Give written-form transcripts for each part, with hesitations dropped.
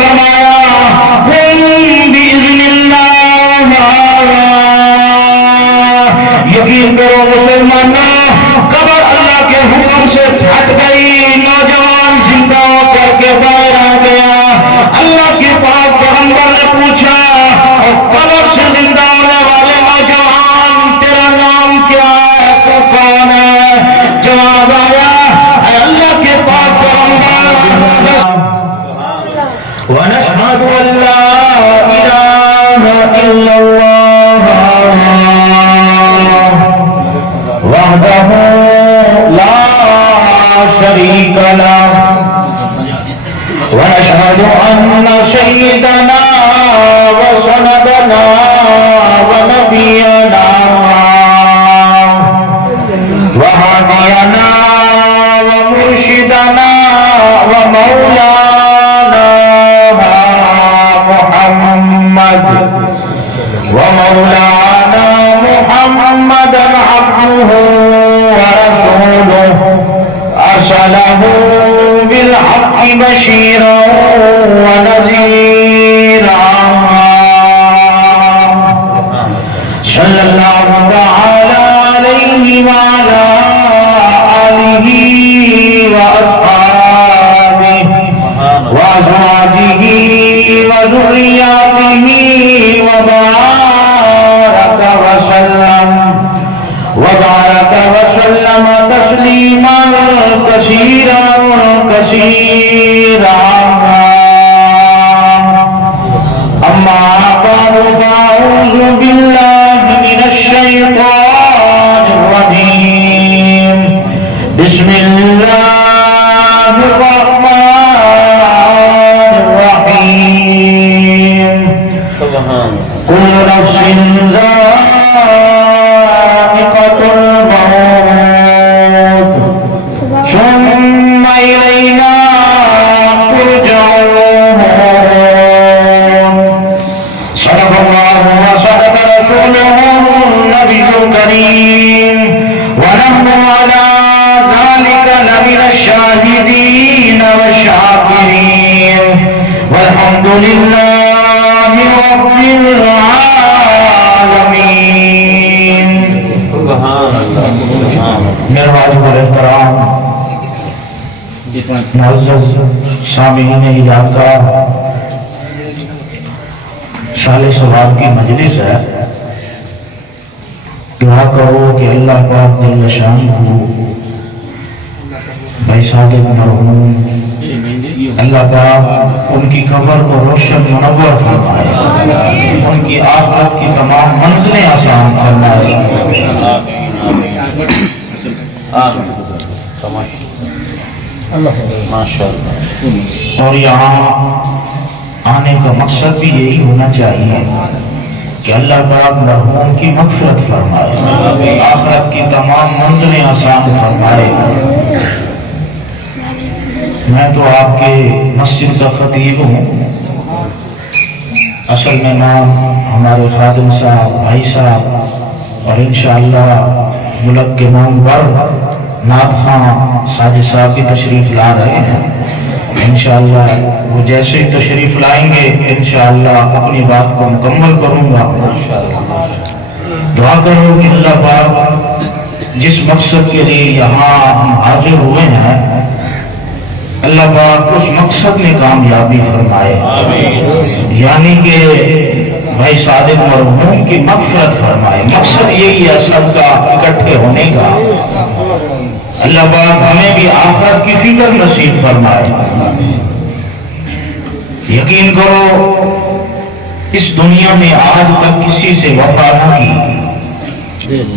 فرمایا بِإِذْنِ اللَّهِ یقین کرو مسلمانوں قبر اللہ کے حکم سے پھٹ گئی نوجوان زندہ کر کے باہر آ گیا اللہ کے پاک پیغمبر نے پوچھا قبر سے زندہ ہونے والے نوجوان تیرا نام کیا ہے تو کون ہے جواب آیا اے اللہ کے پاک پیغمبر ونشهد ان لا اله الا الله وحده لا شريك له ونشهد ان سيدنا وسندنا ونبينا وهادينا ومرشدنا ومولانا محمد محمدا عبده ورسوله أرسله بالحق بشيرا ونذيرا صلى الله تعالى عليه وعلى آله وأصحابه وأزواجه وذرياته وبارك وسلم تسليما كثيرا أما بعد فأعوذ بالله من الشيطان الرجيم بسم الله الرحمن الرحيم كل نفس ذائقة الموت ثم إلينا ترجعون صدق الله وصدق رسوله النبي الكريم ونحن على ذلك لمن الشاهدين والشاكرين والحمد لله رب العالمين. میرے والد احترام معزز سامعین علاقہ سال ثواب کی مجلس ہے دعا کرو کہ اللہ پاک جل شانہ بھائی صادق مرحوم اللہ پاک ان کی قبر کو روشن منور فرمائے ان کی آخرت کی تمام منزلیں آسان فرمائے اور یہاں آنے کا مقصد بھی یہی ہونا چاہیے کہ اللہ پاک مرحوم کی مغفرت فرمائے آخرت کی تمام منزلیں آسان فرمائے. میں تو آپ کے مسجد کا خطیب ہوں اصل میں نام ہمارے خادم صاحب بھائی صاحب اور انشاءاللہ ملک کے نامور نعت خواں ساجد صاحب کی تشریف لا رہے ہیں انشاءاللہ وہ جیسے ہی تشریف لائیں گے انشاءاللہ اپنی بات کو مکمل کروں گا. دعا کرو کہ اللہ پاک جس مقصد کے لیے یہاں ہم حاضر ہوئے ہیں اللہ پاک اس مقصد میں کامیابی فرمائے یعنی کہ بھائی صادق مرحوم کی مغفرت فرمائے. مقصد یہی ہے سب کا اکٹھے ہونے کا. اللہ پاک ہمیں بھی آخرت کی فکر نصیب فرمائے. یقین کرو اس دنیا میں آج تک کسی سے وفا نہ کی.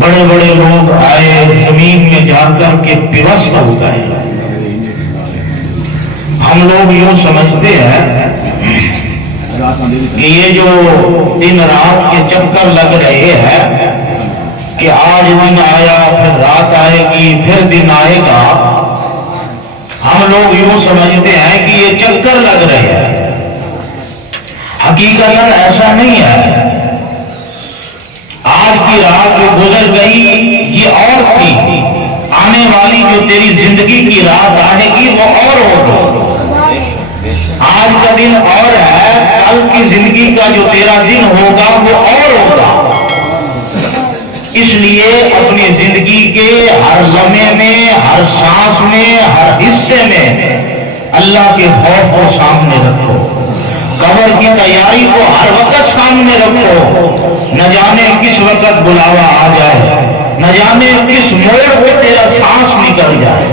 بڑے بڑے لوگ آئے زمین میں جا کر کے پیوست ہو گئے. ہم لوگ یوں سمجھتے ہیں کہ یہ جو دن رات کے چکر لگ رہے ہیں کہ آج دن آیا پھر رات آئے گی پھر دن آئے گا. ہم لوگ یوں سمجھتے ہیں کہ یہ چکر لگ رہے ہیں. حقیقت ایسا نہیں ہے. آج کی رات جو گزر گئی یہ اور تھی. آنے والی جو تیری زندگی کی رات آنے کی وہ اور ہوگی. آج کا دن اور ہے، کل کی زندگی کا جو تیرا دن ہوگا وہ اور ہوگا۔ اس لیے اپنی زندگی کے ہر لمحے میں، ہر سانس میں، ہر حصے میں اللہ کے خوف کو سامنے رکھو، قبر کی تیاری کو ہر وقت سامنے رکھو۔ نہ جانے کس وقت بلاوا آ جائے، نہ جانے کس موڑ پہ تیرا سانس نکل جائے،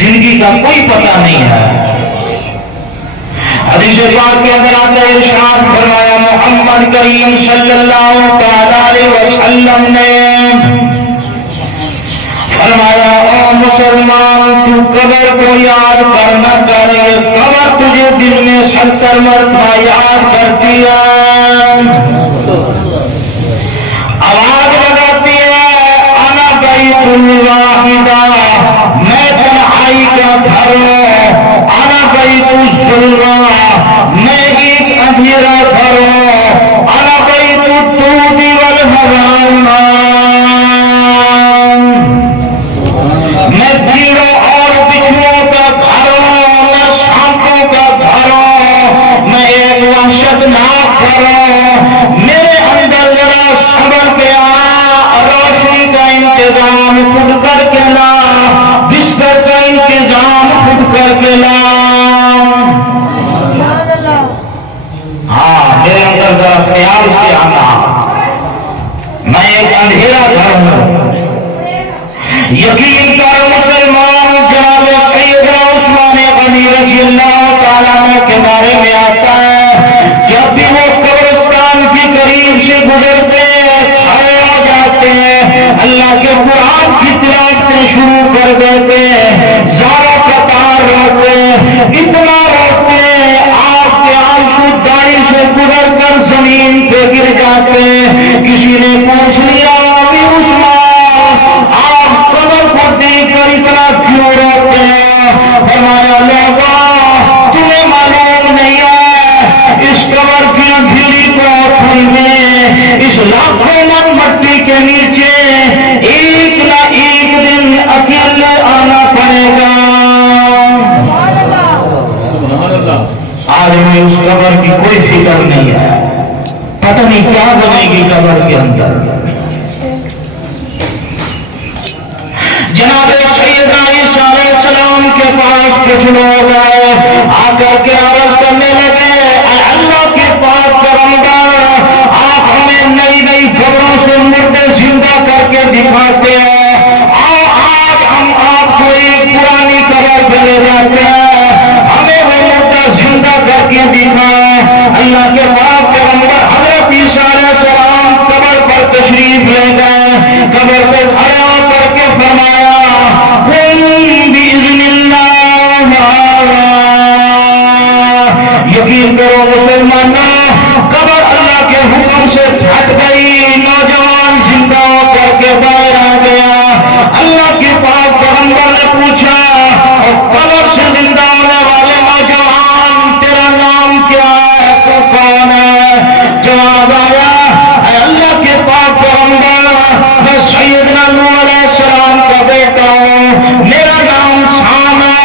زندگی کا کوئی پتہ نہیں ہے۔ حدیث پاک کے اندر آتا ہے، ارشاد فرمایا محمد کریم صلی اللہ علیہ وسلم نے فرمایا، او مسلمان تو قبر کو یاد کرنا کرے، قبر تجھے دن میں 70 مرتبہ یاد کرتی ہے، آواز لگاتی ہے، انا بیت الواحدہ، میں تنہائی کا گھر ہوں، انا بیت الظلمہ، میں ایک اندھیرا گھر ہوں، انا بیت الطود والحمام، میں کیڑوں اور بچھوؤں کا گھر ہوں، میں سانپوں کا گھر ہوں، میں ایک وحشتناک گھر ہوں، میرے اندر ذرا صبر کے آ، روشنی کا انتظام خود کر کے لا، بستر کا انتظام خود کر کے لا۔ ہاں، میرے اندر ذرا خیال سے آنا، میں ایک اندھیرا گھر ہوں۔ یقین کر مسلمان، جناب سیدنا عثمان غنی رضی اللہ تعالیٰ عنہ کے بارے میں آتا ہے، جب بھی وہ قبرستان کے قریب سے گزرتے کھڑے ہو جاتے ہیں، اللہ کے قرآن کی تلاوت شروع کر دیتے ہیں، زاروں قطار روتے، اتنا روتے آپ کے آنسو داڑھی سے گزر کر زمین پہ گر جاتے ہیں۔ کسی نے پوچھ لیا، ابھی عثمان آپ قبر کو دیکھ کر اتنا کیوں روتے ہیں؟ فرمایا، لوگوں تمہیں معلوم نہیں ہے، اس قبر کی اندھیری کوٹھری میں، اس لاکھوں من مٹی کے نیچے ایک نہ ایک دن اکیلے آنا پڑے گا۔ آج ہمیں اس قبر کی کوئی فکر نہیں ہے، پتہ نہیں کیا بنے گی قبر کے اندر۔ جناب سیدنا عیسیٰ علیہ السلام کے پاس کچھ لوگ آئے، آ کر کے عرض کرنے لگے، اے اللہ کے پاک پیغمبر، آپ ہمیں نئی نئی خبروں سے مردے زندہ کر کے دکھاتے ہیں، آج ہم آپ کو ایک پرانی قبر پہ لے جاتے ہیں، ہمیں وہ مردہ زندہ کر کے دکھائیں۔ اللہ کے پاک پیغمبر حضرت عیسیٰ علیہ السلام قبر پر تشریف لے گئے، قبر پہ کھڑے ہو کر کے فرمایا، بِإِذْنِ اللَّهِ، یقین کرو مسلمانوں، قبر اللہ کے حکم سے پھٹ گئی، نوجوان زندہ ہو کر کے باہر آ گیا۔ اللہ کے پاک پیغمبر نے پوچھا، قبر سے زندہ ہونے والے نوجوان تیرا نام کیا ہے، تو کون ہے؟ جواب آیا، اے اللہ کے پاک پیغمبر، میں سیدنا نوح علیہ السلام کا بیٹا ہوں، میرا نام سام ہے۔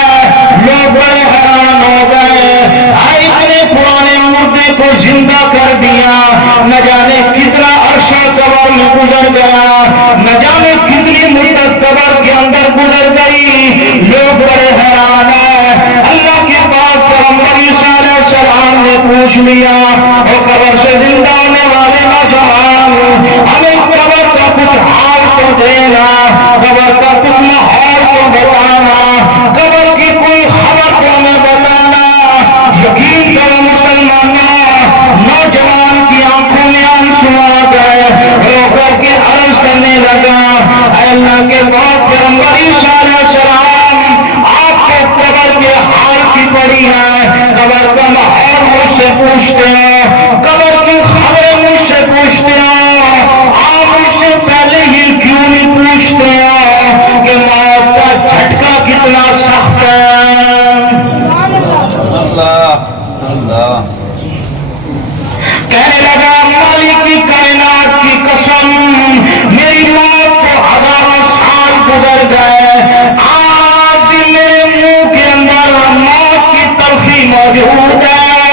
لوگ بڑے حیران ہو گئے، اتنے پرانے مردے کو زندہ کر دیا، نہ جانے کتنا عرصہ قبر میں گزر گیا، نہ جانے کتنی مدت قبر کے اندر گزر گئی، لوگ بڑے حیران ہیں۔ اللہ کے پاس پیغمبر عیسیٰ علیہ السلام نے پوچھ لیا، وہ قبر سے زندہ ہونے والے نوجوان، ہمیں قبر کا کچھ حال تو دینا، قبر کا کچھ ماحول تو بتانا، قبر کی کوئی خبر تو ہمیں بتانا۔ یقین کرو مسلمانوں، نوجوان کی آنکھوں میں آنسو آ گئے، رو کر کے عرض کرنے لگا، اے اللہ کے پاک پیغمبر عیسیٰ علیہ السلام، آپ کو قبر کے حال کی پڑی ہے، قبر کا ماحول مجھ سے پوچھتے ہیں، قبر کی خبریں مجھ سے پوچھتے ہیں، آپ مجھ سے پہلے ہی کیوں نہیں پوچھتے ہیں کہ موت کا جھٹکا کتنا سخت ہے؟ کہنے لگا، مالک کی کائنات کی قسم، میری موت کو ہزاروں سال گزر گئے، آج بھی میرے منہ کے اندر موت کی تلخی موجود ہے۔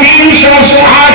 360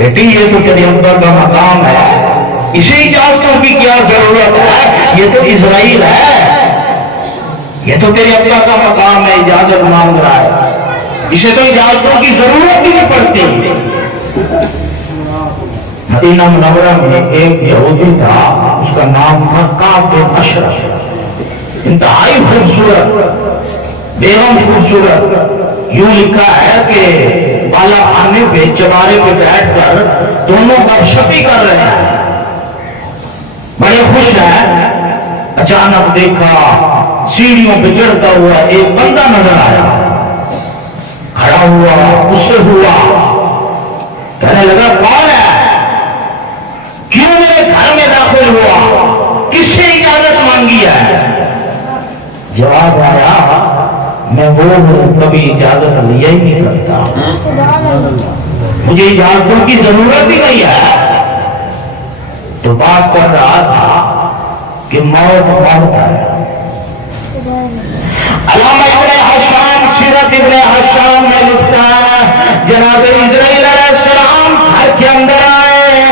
بیٹی یہ تو تیرے ابا کا مقام ہے، اسے اجازتوں کی کیا ضرورت ہے؟ یہ تو اسرائیل ہے، یہ تو تیرے ابا کا مقام ہے، اجازت مانگ رہا ہے، اسے تو اجازتوں کی ضرورت ہی نہیں پڑتی۔ مدینہ منورہ میں ایک یہودی تھا، اس کا نام تھا کعب بن اشرف، انتہائی خوبصورت، بیگم خوبصورت۔ یوں لکھا ہے کہ بالا خانے پہ چوارے پہ بیٹھ کر دونوں گپ شپی کر رہے ہیں، بڑے خوش ہیں۔ اچانک دیکھا سیڑھیوں پہ چڑھتا ہوا ایک بندہ نظر آیا، کھڑا ہوا، غصے ہوا، کہنے لگا کون ہے، کیوں میرے گھر میں داخل ہوا، کس سے اجازت مانگی ہے؟ جواب آیا میں وہ ہوں کبھی اجازت لیا ہی نہیں کرتا، مجھے اجازتوں کی ضرورت ہی نہیں ہے۔ تو بات کر رہا تھا کہ موت موت ہے۔ علامہ ابن حشام سیرت ابن حشام میں لکھتا ہے جناب اسرائیل علیہ السلام گھر کے اندر آئے،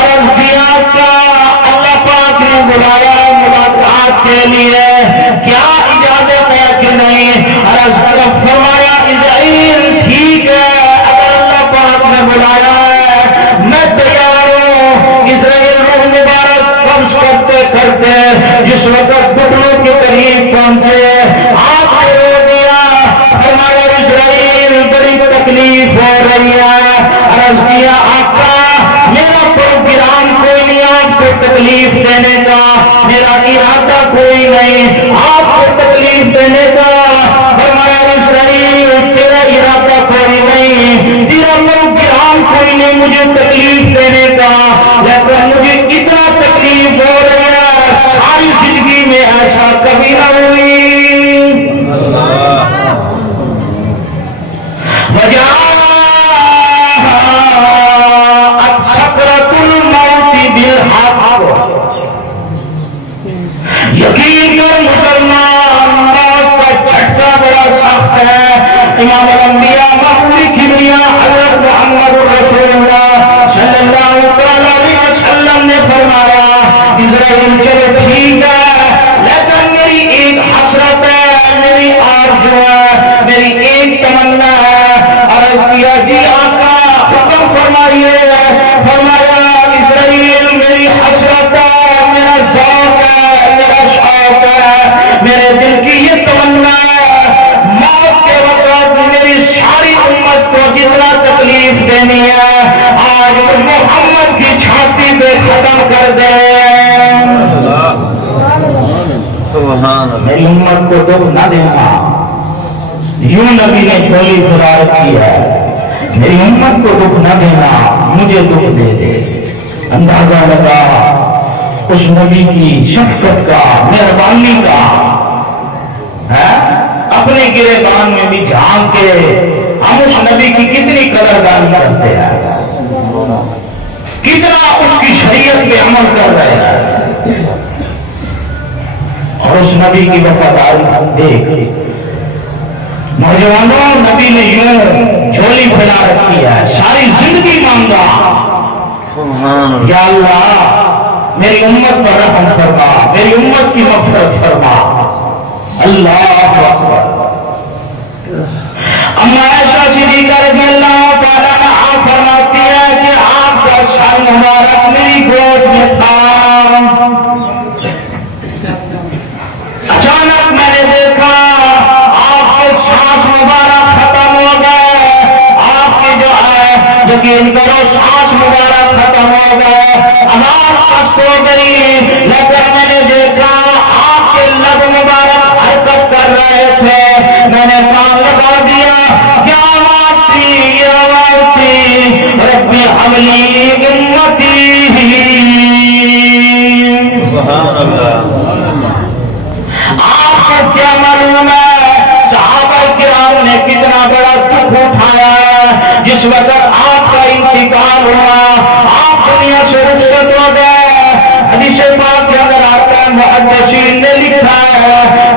عرض کیا کا اللہ پاک نے بلایا ملاقات کے لیے، کیا اجازت ہے کہ نہیں؟ عرض فرمایا اسرائیل ٹھیک ہے، اگر اللہ پاک نے بلایا ہے میں تیار ہوں۔ اسرائیل روح مبارک قبض کرتے کرتے جس وقت گھٹنوں کے قریب پہنچے آپ نے رو دیا، فرمایا اسرائیل بڑی تکلیف ہو رہی ہے۔ عرض کیا آقا میرا پروگرام کوئی نہیں آپ کو تکلیف دینے کا، میرا ارادہ کوئی نہیں آپ کو تکلیف دینے کا۔ فرمایا اسرائیل تیرا ارادہ کوئی نہیں، تیرا پروگرام کوئی نہیں مجھے تکلیف دینے کا، لیکن مجھے اتنا تکلیف ہو رہی ہے ساری زندگی میں ایسا کبھی نہ ہوئی۔ یقین کر مسلمان موت کا جھٹکا بڑا سخت ہے۔ امام الانبیاء محمود کبریا حضرت محمد رسول اللہ صلی اللہ علیہ وسلم نے فرمایا اسرائیل چلو ٹھیک ہے لیکن میری ایک حسرت ہے، میری آرزو ہے، میری ایک تمنا ہے۔ عرض کیا جی آقا حکم فرمائیے۔ فرمایا اسرائیل میری حسرت ہے، میرا ذوق ہے، میرا شوق ہے، میرے دل کی یہ تمنا ہے موت کے وقت میری ساری امت کو جتنا تکلیف دینی ہے آج محمد کی چھاتی پہ ختم کر دے۔ میری امت کو دکھ نہ دینا، یوں نبی نے جھولی فرار کی ہے، میری امت کو دکھ نہ دینا مجھے دکھ دے دے۔ اندازہ لگا اس نبی کی شفقت کا، مہربانی کا، اپنے گریبان میں بھی جھانک کے ہم اس نبی کی کتنی قدردانی کرتے ہیں، کتنا اس کی شریعت پہ عمل کر رہے ہیں، اور اس نبی کی وفاداری ہم دیکھ۔ نوجوانوں نبی نے یوں جھولی پھیلا رکھی ہے، ساری زندگی مانگا یا اللہ میری امت پر رحم فرما، میری امت کی مغفرت فرما۔ اللہ اکبر۔ اما عائشہ صدیقہ رضی اللہ تعالیٰ عنہا فرماتی ہے کہ آپ کا سر مبارک میری گود میں تھا، اچانک میں نے دیکھا آپ کے سانس مبارک ختم ہو گئے، آپ کے جو ہے یقین کرو سانس مبارک ختم ہو گئے، آواز پست ہو گئی، لیکن میں نے دیکھا آپ کے لب مبارک حرکت کر رہے تھے۔ میں نے کام لگا دیا، کیا آواز تھی؟ یہ آواز تھی رب حولی امتی۔ آپ کو کیا معلوم ہے صحابہ کرام نے کتنا بڑا دکھ اٹھایا ہے، جس وقت آپ کا انتقال ہوا آپ دنیا سے رخصت ہو گئے۔ حدیث پاک کے اندر آتا ہے محدثین نے لکھا ہے